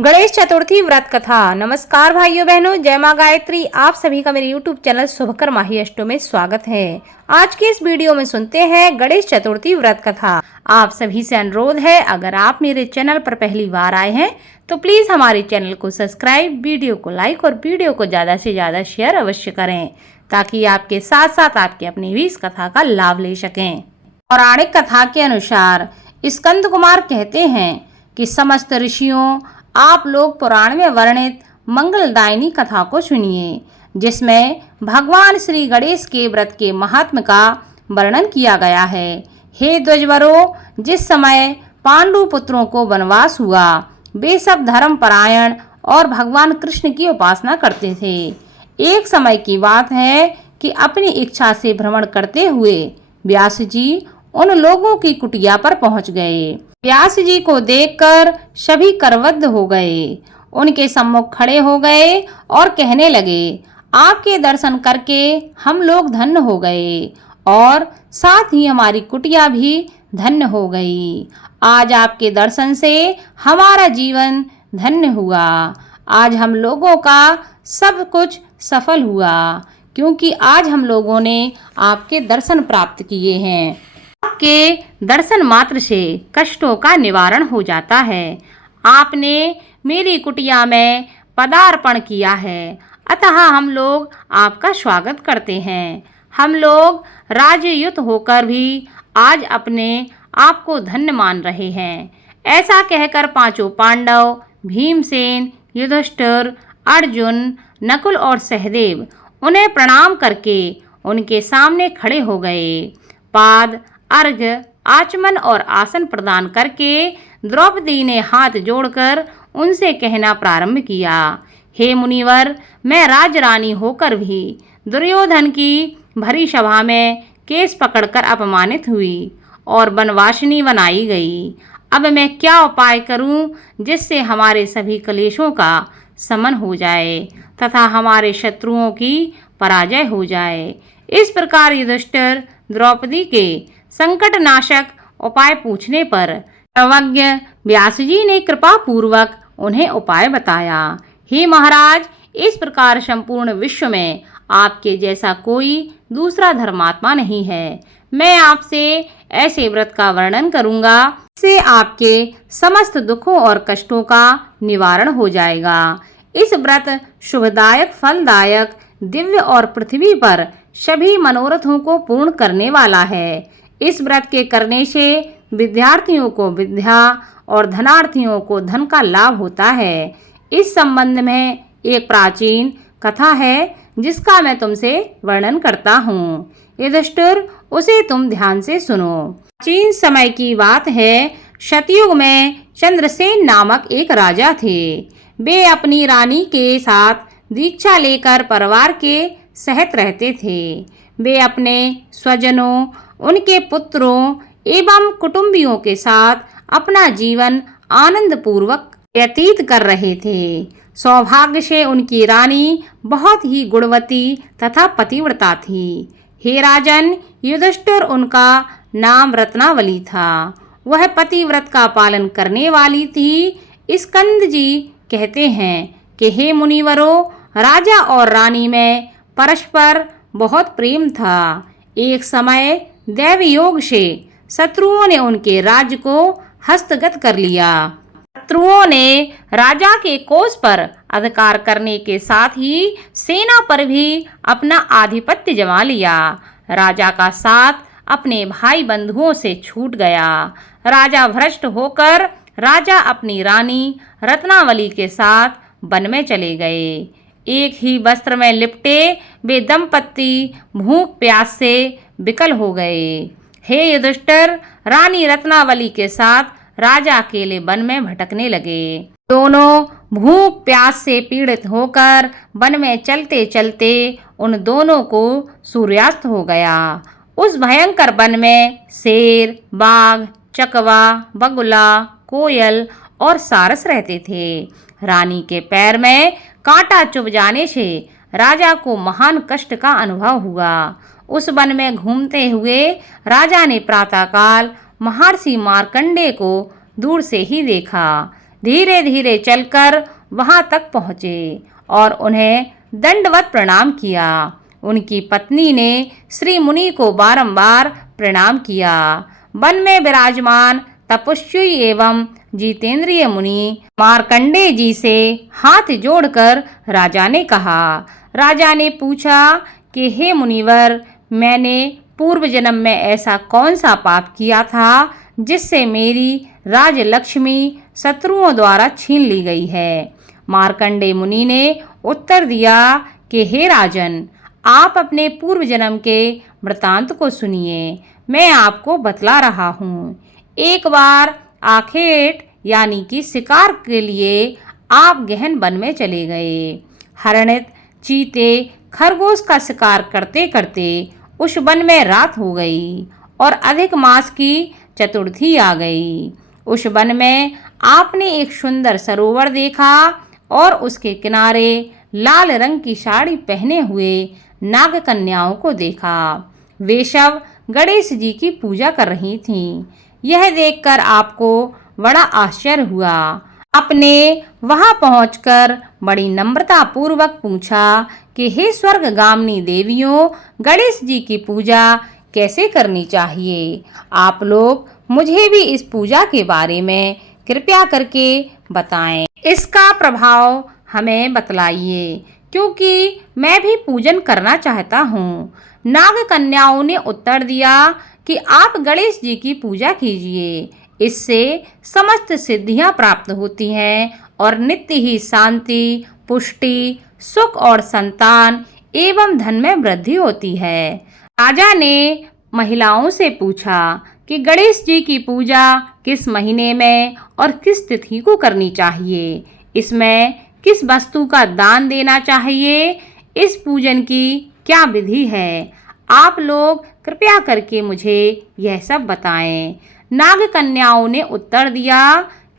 गणेश चतुर्थी व्रत कथा। नमस्कार भाइयों बहनों, जय माँ गायत्री। आप सभी का मेरे YouTube चैनल शुभकर माही अष्टो में स्वागत है। आज के इस वीडियो में सुनते हैं गणेश चतुर्थी व्रत कथा। आप सभी से अनुरोध है, अगर आप मेरे चैनल पर पहली बार आए हैं तो प्लीज हमारे चैनल को सब्सक्राइब, वीडियो को लाइक और वीडियो को ज्यादा से ज्यादा शेयर अवश्य करें, ताकि आपके साथ साथ आपके अपने भी इस कथा का लाभ ले सकें। पौराणिक कथा के अनुसार स्कंद कुमार कहते हैं कि समस्त ऋषियों, आप लोग पुराण में वर्णित मंगलदायिनी कथा को सुनिए, जिसमें भगवान श्री गणेश के व्रत के महात्म का वर्णन किया गया है। हे द्विजवरों, जिस समय पांडु पुत्रों को वनवास हुआ, वे सब धर्म परायण और भगवान कृष्ण की उपासना करते थे। एक समय की बात है कि अपनी इच्छा से भ्रमण करते हुए व्यास जी उन लोगों की कुटिया पर पहुंच गए। व्यास जी को देखकर सभी करवद्ध हो गए, उनके सम्मुख खड़े हो गए और कहने लगे, आपके दर्शन करके हम लोग धन्य हो गए और साथ ही हमारी कुटिया भी धन्य हो गई। आज आपके दर्शन से हमारा जीवन धन्य हुआ। आज हम लोगों का सब कुछ सफल हुआ, क्योंकि आज हम लोगों ने आपके दर्शन प्राप्त किए हैं। आपके दर्शन मात्र से कष्टों का निवारण हो जाता है। आपने मेरी कुटिया में पदार्पण किया है, अतः हम लोग आपका स्वागत करते हैं। हम लोग राजयुत होकर भी आज अपने आप को धन्य मान रहे हैं। ऐसा कहकर पांचों पांडव, भीमसेन, युधिष्ठिर, अर्जुन, नकुल और सहदेव उन्हें प्रणाम करके उनके सामने खड़े हो गए। पाद, अर्घ्य, आचमन और आसन प्रदान करके द्रौपदी ने हाथ जोड़कर उनसे कहना प्रारंभ किया, हे मुनिवर, मैं राजरानी होकर भी दुर्योधन की भरी सभा में केस पकड़कर अपमानित हुई और वनवासिनी बनाई गई। अब मैं क्या उपाय करूं जिससे हमारे सभी क्लेशों का शमन हो जाए तथा हमारे शत्रुओं की पराजय हो जाए। इस प्रकार युधिष्ठिर द्रौपदी के संकट नाशक उपाय पूछने पर सर्वज्ञ व्यास जी ने कृपा पूर्वक उन्हें उपाय बताया। हे महाराज, इस प्रकार संपूर्ण विश्व में आपके जैसा कोई दूसरा धर्मात्मा नहीं है। मैं आपसे ऐसे व्रत का वर्णन करूंगा जिससे आपके समस्त दुखों और कष्टों का निवारण हो जाएगा। इस व्रत शुभदायक, फलदायक, दिव्य और पृथ्वी पर सभी मनोरथों को पूर्ण करने वाला है। इस व्रत के करने से विद्यार्थियों को विद्या और धनार्थियों को धन का लाभ होता है। इस संबंध में एक प्राचीन कथा है जिसका मैं तुमसे वर्णन करता हूँ। युधिष्ठिर, उसे तुम ध्यान से सुनो। प्राचीन समय की बात है। सतयुग में चंद्रसेन नामक एक राजा थे। वे अपनी रानी के साथ दीक्षा लेकर परिवार के सहित रहते थे। वे अपने स्वजनों, उनके पुत्रों एवं कुटुंबियों के साथ अपना जीवन आनंद पूर्वक व्यतीत कर रहे थे। सौभाग्य से उनकी रानी बहुत ही गुणवती तथा पतिव्रता थी। हे राजन, युधिष्ठिर उनका नाम रत्नावली था। वह पतिव्रत का पालन करने वाली थी। स्कंद जी कहते हैं कि हे मुनिवरों, राजा और रानी में परस्पर बहुत प्रेम था। एक समय दैव योग से शत्रुओं ने उनके राज्य को हस्तगत कर लिया। शत्रुओं ने राजा के कोष पर अधिकार करने के साथ ही सेना पर भी अपना आधिपत्य जमा लिया। राजा का साथ अपने भाई बंधुओं से छूट गया। राजा भ्रष्ट होकर राजा अपनी रानी रत्नावली के साथ वन में चले गए। एक ही वस्त्र में लिपटे वे दंपत्ति भूख प्यास से विकल हो गए। हे युधिष्ठिर, रानी रत्नावली के साथ राजा अकेले वन में भटकने लगे। दोनों भूख प्यास से पीड़ित होकर वन में चलते चलते उन दोनों को सूर्यास्त हो गया। उस भयंकर वन में शेर, बाघ, चकवा, बगुला, कोयल और सारस रहते थे। रानी के पैर में कांटा चुभ जाने से राजा को महान कष्ट का अनुभव हुआ। उस वन में घूमते हुए राजा ने प्रातःकाल महर्षि मार्कंडेय को दूर से ही देखा। धीरे धीरे चलकर वहां तक पहुँचे और उन्हें दंडवत प्रणाम किया। उनकी पत्नी ने श्री मुनि को बारंबार प्रणाम किया। वन में विराजमान तपस्वी एवं जितेंद्रिय मुनि मार्कंडेय जी से हाथ जोड़कर राजा ने कहा। राजा ने पूछा कि हे मुनिवर, मैंने पूर्व जन्म में ऐसा कौन सा पाप किया था जिससे मेरी राजलक्ष्मी शत्रुओं द्वारा छीन ली गई है। मार्कंडेय मुनि ने उत्तर दिया कि हे राजन, आप अपने पूर्व जन्म के वृतांत को सुनिए, मैं आपको बतला रहा हूँ। एक बार आखेट यानी कि शिकार के लिए आप गहन वन में चले गए। हरिण, चीते, खरगोश का शिकार करते करते उस वन में रात हो गई और अधिक मास की चतुर्थी आ गई। उस वन में आपने एक सुंदर सरोवर देखा और उसके किनारे लाल रंग की साड़ी पहने हुए नाग कन्याओं को देखा। वे सब गणेश जी की पूजा कर रही थीं। यह देखकर आपको बड़ा आश्चर्य हुआ। आपने वहां पहुंचकर बड़ी नम्रता पूर्वक पूछा कि हे स्वर्गगामिनी देवियों, गणेश जी की पूजा कैसे करनी चाहिए? आप लोग मुझे भी इस पूजा के बारे में कृपया करके बताएं। इसका प्रभाव हमें बतलाइए, क्योंकि मैं भी पूजन करना चाहता हूँ। नाग कन्याओं ने उत्तर दिया कि आप गणेश जी की पूजा कीजिए, इससे समस्त सिद्धियां प्राप्त होती हैं और नित्य ही शांति, पुष्टि, सुख और संतान एवं धन में वृद्धि होती है। राजा ने महिलाओं से पूछा कि गणेश जी की पूजा किस महीने में और किस तिथि को करनी चाहिए, इसमें किस वस्तु का दान देना चाहिए, इस पूजन की क्या विधि है? आप लोग कृपया करके मुझे यह सब बताएं। नाग कन्याओं ने उत्तर दिया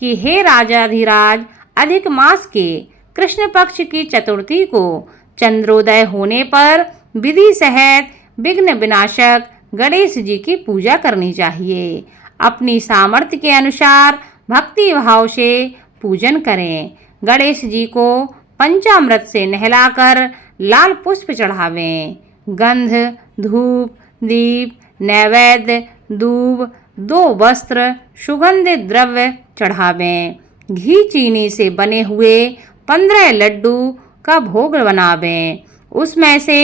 कि हे राजाधिराज, अधिक मास के कृष्ण पक्ष की चतुर्थी को चंद्रोदय होने पर विधि सहित विघ्न विनाशक गणेश जी की पूजा करनी चाहिए। अपनी सामर्थ्य के अनुसार भक्ति भाव से पूजन करें। गणेश जी को पंचामृत से नहलाकर लाल पुष्प चढ़ावें। गंध, धूप, दीप, नैवेद्य, दूब, 2 वस्त्र, सुगंधित द्रव्य चढ़ावें। घी चीनी से बने हुए 15 लड्डू का भोग बनावें। उसमें से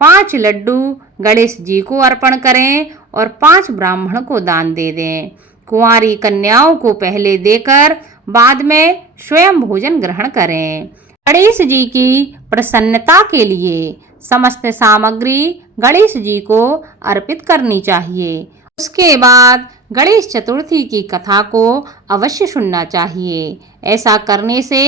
5 लड्डू गणेश जी को अर्पण करें और 5 ब्राह्मण को दान दे दें। कुंवारी कन्याओं को पहले देकर बाद में स्वयं भोजन ग्रहण करें। गणेश जी की प्रसन्नता के लिए समस्त सामग्री गणेश जी को अर्पित करनी चाहिए। उसके बाद गणेश चतुर्थी की कथा को अवश्य सुनना चाहिए। ऐसा करने से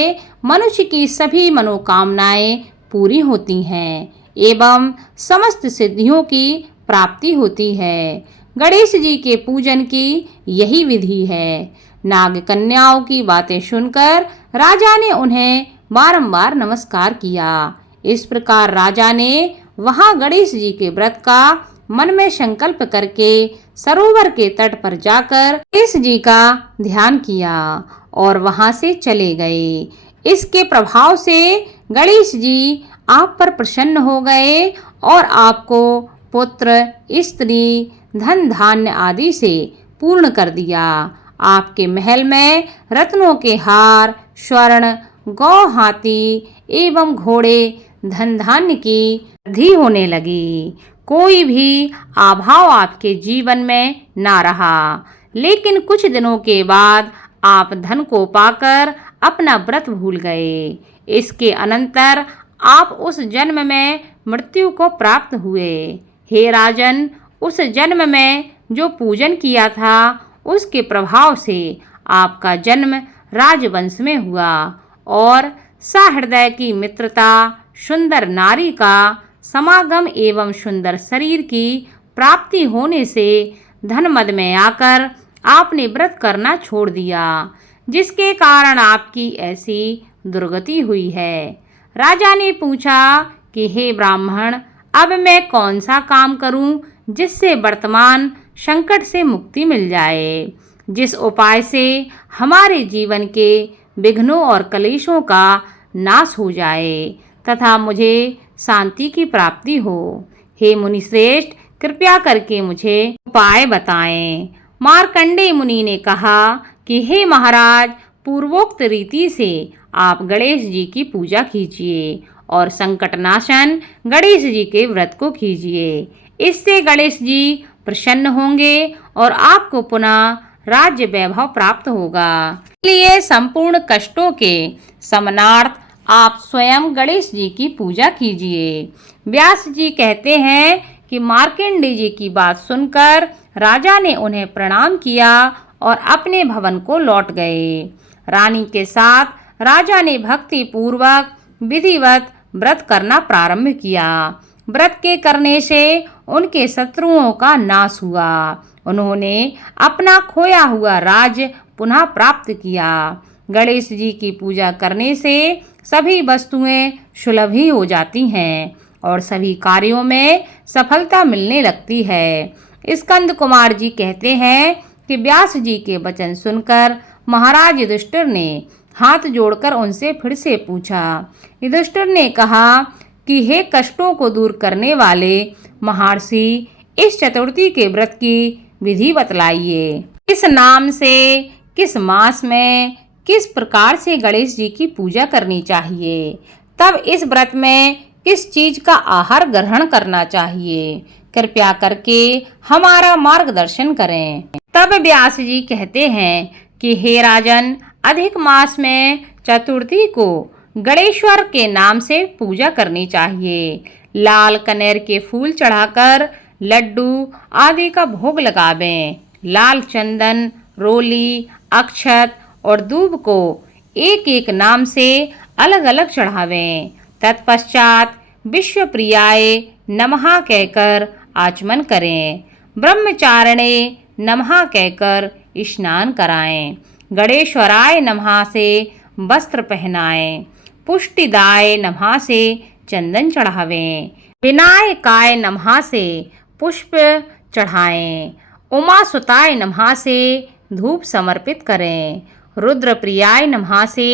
मनुष्य की सभी मनोकामनाएं पूरी होती हैं एवं समस्त सिद्धियों की प्राप्ति होती है। गणेश जी के पूजन की यही विधि है। नाग कन्याओं की बातें सुनकर राजा ने उन्हें बारंबार नमस्कार किया। इस प्रकार राजा ने वहां गणेश जी के व्रत का मन में संकल्प करके सरोवर के तट पर जाकर गणेश जी का ध्यान किया और वहां से चले गए। इसके प्रभाव से गणेश जी आप पर प्रसन्न हो गए और आपको पुत्र, स्त्री, धन धान्य आदि से पूर्ण कर दिया। आपके महल में रत्नों के हार, स्वर्ण, गौ, हाथी एवं घोड़े, धन धान्य की वृद्धि होने लगी। कोई भी अभाव आपके जीवन में ना रहा। लेकिन कुछ दिनों के बाद आप धन को पाकर अपना व्रत भूल गए। इसके अनंतर आप उस जन्म में मृत्यु को प्राप्त हुए। हे राजन, उस जन्म में जो पूजन किया था उसके प्रभाव से आपका जन्म राजवंश में हुआ और सहृदय की मित्रता, सुंदर नारी का समागम एवं सुंदर शरीर की प्राप्ति होने से धन मद में आकर आपने व्रत करना छोड़ दिया, जिसके कारण आपकी ऐसी दुर्गति हुई है। राजा ने पूछा कि हे ब्राह्मण, अब मैं कौन सा काम करूं जिससे वर्तमान संकट से मुक्ति मिल जाए, जिस उपाय से हमारे जीवन के विघ्नों और कलेशों का नाश हो जाए तथा मुझे शांति की प्राप्ति हो। हे मुनि श्रेष्ठ, कृपया करके मुझे उपाय बताएं। मार्कंडेय मुनि ने कहा कि हे महाराज, पूर्वोक्त रीति से आप गणेश जी की पूजा कीजिए और संकटनाशन गणेश जी के व्रत को कीजिए। इससे गणेश जी प्रसन्न होंगे और आपको पुनः राज्य वैभव प्राप्त होगा। इसलिए संपूर्ण कष्टों के शमनार्थ आप स्वयं गणेश जी की पूजा कीजिए। व्यास जी कहते हैं कि मार्कंडेय जी की बात सुनकर राजा ने उन्हें प्रणाम किया और अपने भवन को लौट गए। रानी के साथ राजा ने भक्ति पूर्वक विधिवत व्रत करना प्रारंभ किया। व्रत के करने से उनके शत्रुओं का नाश हुआ। उन्होंने अपना खोया हुआ राज्य पुनः प्राप्त किया। गणेश जी की पूजा करने से सभी वस्तुएं सुलभ ही हो जाती हैं और सभी कार्यों में सफलता मिलने लगती है। स्कंद कुमार जी कहते हैं कि व्यास जी के वचन सुनकर महाराज युधिष्ठिर ने हाथ जोड़कर उनसे फिर से पूछा। युधिष्ठिर ने कहा कि हे कष्टों को दूर करने वाले महर्षि, इस चतुर्थी के व्रत की विधि बतलाइए। किस नाम से, किस मास में, किस प्रकार से गणेश जी की पूजा करनी चाहिए, तब इस व्रत में किस चीज का आहार ग्रहण करना चाहिए, कृपया करके हमारा मार्गदर्शन करें। तब व्यास जी कहते हैं कि हे राजन, अधिक मास में चतुर्थी को गणेश्वर के नाम से पूजा करनी चाहिए। लाल कनेर के फूल चढ़ाकर लड्डू आदि का भोग लगावें। लाल चंदन, रोली, अक्षत और दूब को एक एक नाम से अलग अलग चढ़ावें। तत्पश्चात विश्वप्रियाय नमः कहकर आचमन करें। ब्रह्मचारिणे नमः कहकर स्नान कराएं। गणेश्वराय नमः से वस्त्र पहनाएं। पुष्टिदाय नमः से चंदन चढ़ावें। विनायकाय नमः से पुष्प चढ़ाएं। उमासुताय नमः से धूप समर्पित करें। रुद्रप्रियाय नमः से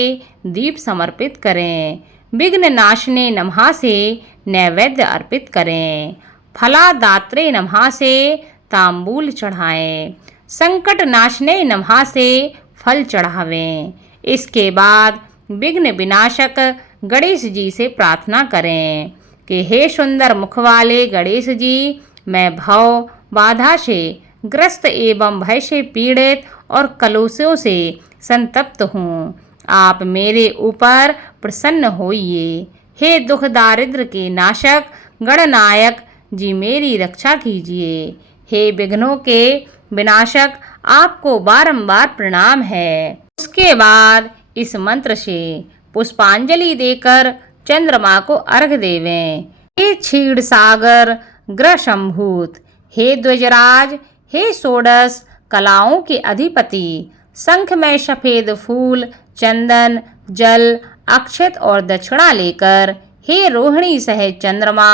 दीप समर्पित करें। विघ्न नाशने नमः से नैवेद्य अर्पित करें। फलादात्रे नमः से तांबूल चढ़ाएं। संकट नाशने नमः से फल चढ़ावें। इसके बाद विघ्न विनाशक गणेश जी से प्रार्थना करें कि हे सुंदर मुख वाले गणेश जी, मैं भव बाधा से ग्रस्त एवं भय से पीड़ित और कलुषों से संतप्त हूँ। आप मेरे ऊपर प्रसन्न होइए। हे दुख दारिद्र के नाशक गणनायक जी, मेरी रक्षा कीजिए। हे विघ्नों के विनाशक, आपको बारंबार प्रणाम है। उसके बाद इस मंत्र से पुष्पांजलि देकर चंद्रमा को अर्घ्य देवें। हे क्षीर सागर ग्रह संभूत, हे ध्वजराज, हे षोडश कलाओं के अधिपति, शंख में सफेद फूल, चंदन, जल, अक्षत और दक्षिणा लेकर हे रोहिणी सहित चंद्रमा,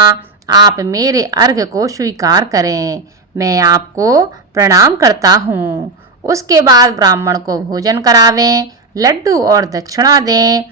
आप मेरे अर्घ्य को स्वीकार करें। मैं आपको प्रणाम करता हूँ। उसके बाद ब्राह्मण को भोजन करावें, लड्डू और दक्षिणा दें।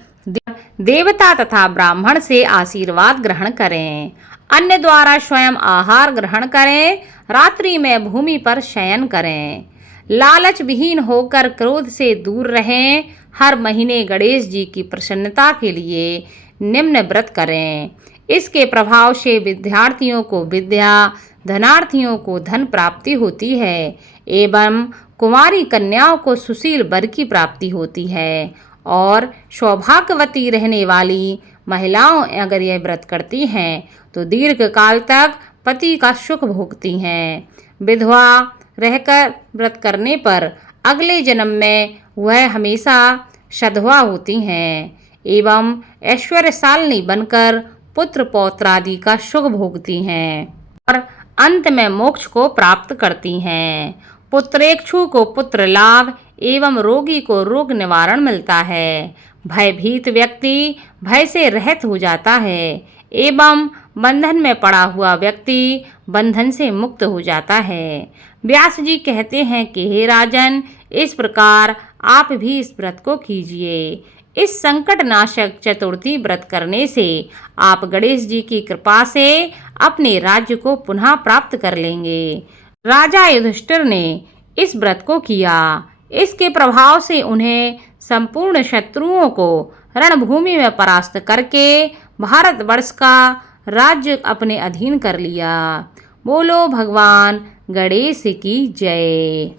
देवता तथा ब्राह्मण से आशीर्वाद ग्रहण करें। अन्य द्वारा स्वयं आहार ग्रहण करें। रात्रि में भूमि पर शयन करें। लालच विहीन होकर क्रोध से दूर रहें। हर महीने गणेश जी की प्रसन्नता के लिए निम्न व्रत करें। इसके प्रभाव से विद्यार्थियों को विद्या, धनार्थियों को धन प्राप्ति होती है एवं कुमारी कन्याओं को सुशील वर की प्राप्ति होती है। और सौभाग्यवती रहने वाली महिलाओं अगर यह व्रत करती हैं तो दीर्घ काल तक पति का सुख भोगती हैं। विधवा रहकर व्रत करने पर अगले जन्म में वह हमेशा सधवा होती हैं एवं ऐश्वर्यशालिनी बनकर पुत्र पौत्र आदि का सुख भोगती हैं और अंत में मोक्ष को प्राप्त करती हैं। पुत्रेक्षु को पुत्र लाभ एवं रोगी को रोग निवारण मिलता है। भयभीत व्यक्ति भय से रहित हो जाता है एवं बंधन में पड़ा हुआ व्यक्ति बंधन से मुक्त हो जाता है। व्यास जी कहते हैं कि हे राजन, इस प्रकार आप भी इस व्रत को कीजिए। इस संकट नाशक चतुर्थी व्रत करने से आप गणेश जी की कृपा से अपने राज्य को पुनः प्राप्त कर लेंगे। राजा युधिष्ठिर ने इस व्रत को किया। इसके प्रभाव से उन्हें संपूर्ण शत्रुओं को रणभूमि में परास्त करके भारतवर्ष का राज्य अपने अधीन कर लिया। बोलो भगवान गणेश की जय।